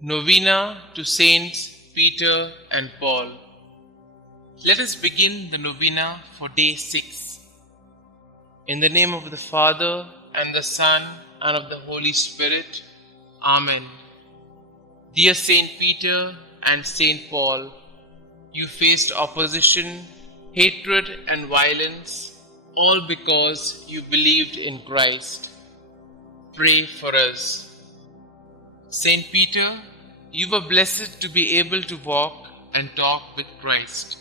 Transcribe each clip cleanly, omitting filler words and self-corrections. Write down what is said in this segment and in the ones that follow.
Novena to Saints Peter and Paul. Let us begin the novena for day 6. In the name of the Father, and the Son, and of the Holy Spirit. Amen. Dear Saint Peter and Saint Paul, you faced opposition, hatred, and violence, all because you believed in Christ. Pray for us. Saint Peter, you were blessed to be able to walk and talk with Christ.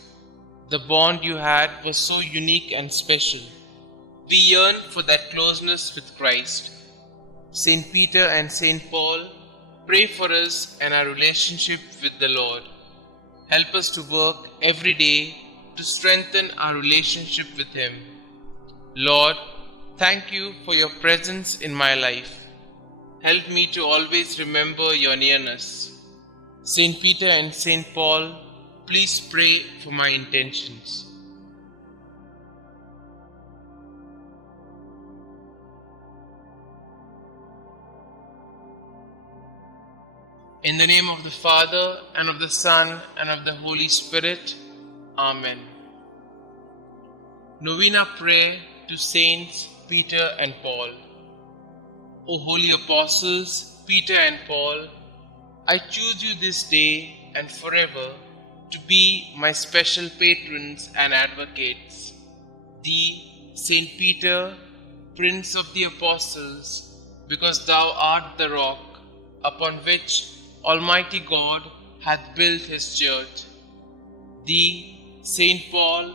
The bond you had was so unique and special. We yearn for that closeness with Christ. Saint Peter and Saint Paul, pray for us and our relationship with the Lord. Help us to work every day to strengthen our relationship with Him. Lord, thank you for your presence in my life. Help me to always remember your nearness. Saint Peter and Saint Paul, please pray for my intentions. In the name of the Father, and of the Son, and of the Holy Spirit. Amen. Novena prayer to Saints Peter and Paul. O holy apostles, Peter and Paul, I choose you this day and forever to be my special patrons and advocates. Thee, Saint Peter, Prince of the Apostles, because thou art the rock upon which Almighty God hath built his church. Thee, Saint Paul,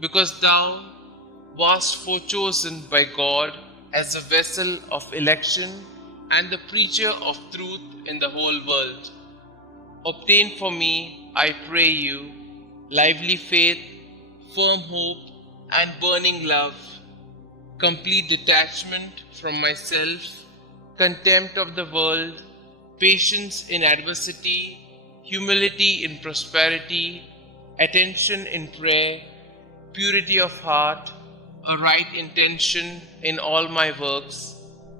because thou wast forechosen by God as a vessel of election and the preacher of truth in the whole world. Obtain for me, I pray you, lively faith, firm hope, and burning love, complete detachment from myself, contempt of the world, patience in adversity, humility in prosperity, attention in prayer, purity of heart, a right intention in all my works,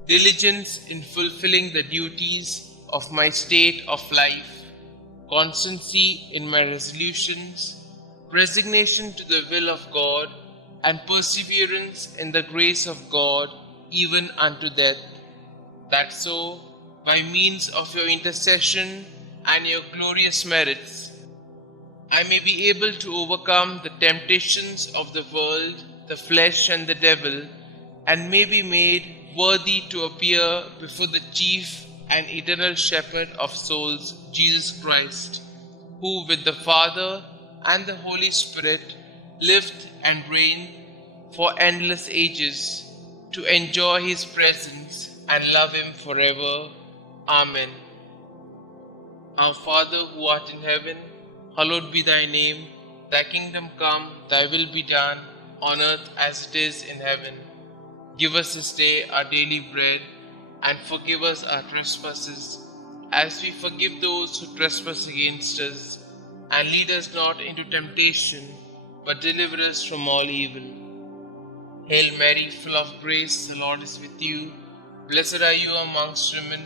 diligence in fulfilling the duties of my state of life, constancy in my resolutions, resignation to the will of God, and perseverance in the grace of God even unto death, that so, by means of your intercession and your glorious merits, I may be able to overcome the temptations of the world, the flesh, and the devil, and may be made worthy to appear before the chief and eternal shepherd of souls, Jesus Christ, who with the Father and the Holy Spirit lived and reigned for endless ages, to enjoy his presence and love him forever. Amen. Our Father who art in heaven, hallowed be thy name. Thy kingdom come, thy will be done, on earth as it is in heaven. Give us this day our daily bread, and forgive us our trespasses, as we forgive those who trespass against us. And lead us not into temptation, but deliver us from all evil. Hail Mary, full of grace, the Lord is with you. Blessed are you amongst women,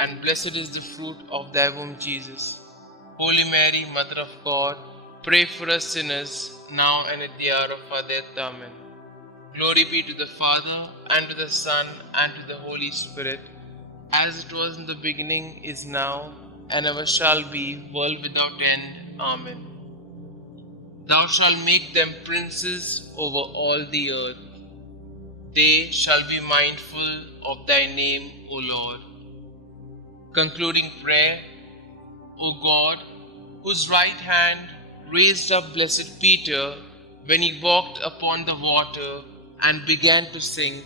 and blessed is the fruit of thy womb, Jesus. Holy Mary, Mother of God, pray for us sinners, now and at the hour of our death. Amen. Glory be to the Father, and to the Son, and to the Holy Spirit, as it was in the beginning, is now, and ever shall be, world without end. Amen. Thou shalt make them princes over all the earth. They shall be mindful of thy name, O Lord. Concluding prayer. O God, whose right hand raised up blessed Peter when he walked upon the water and began to sink,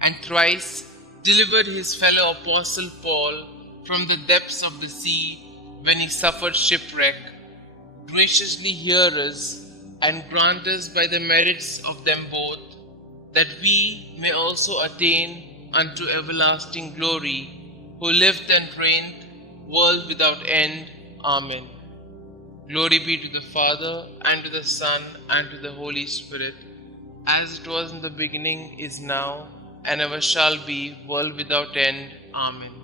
and thrice delivered his fellow apostle Paul from the depths of the sea when he suffered shipwreck, graciously hear us and grant us by the merits of them both, that we may also attain unto everlasting glory, who lived and reigned world without end. Amen. Glory be to the Father, and to the Son, and to the Holy Spirit, as it was in the beginning, is now, and ever shall be, world without end. Amen.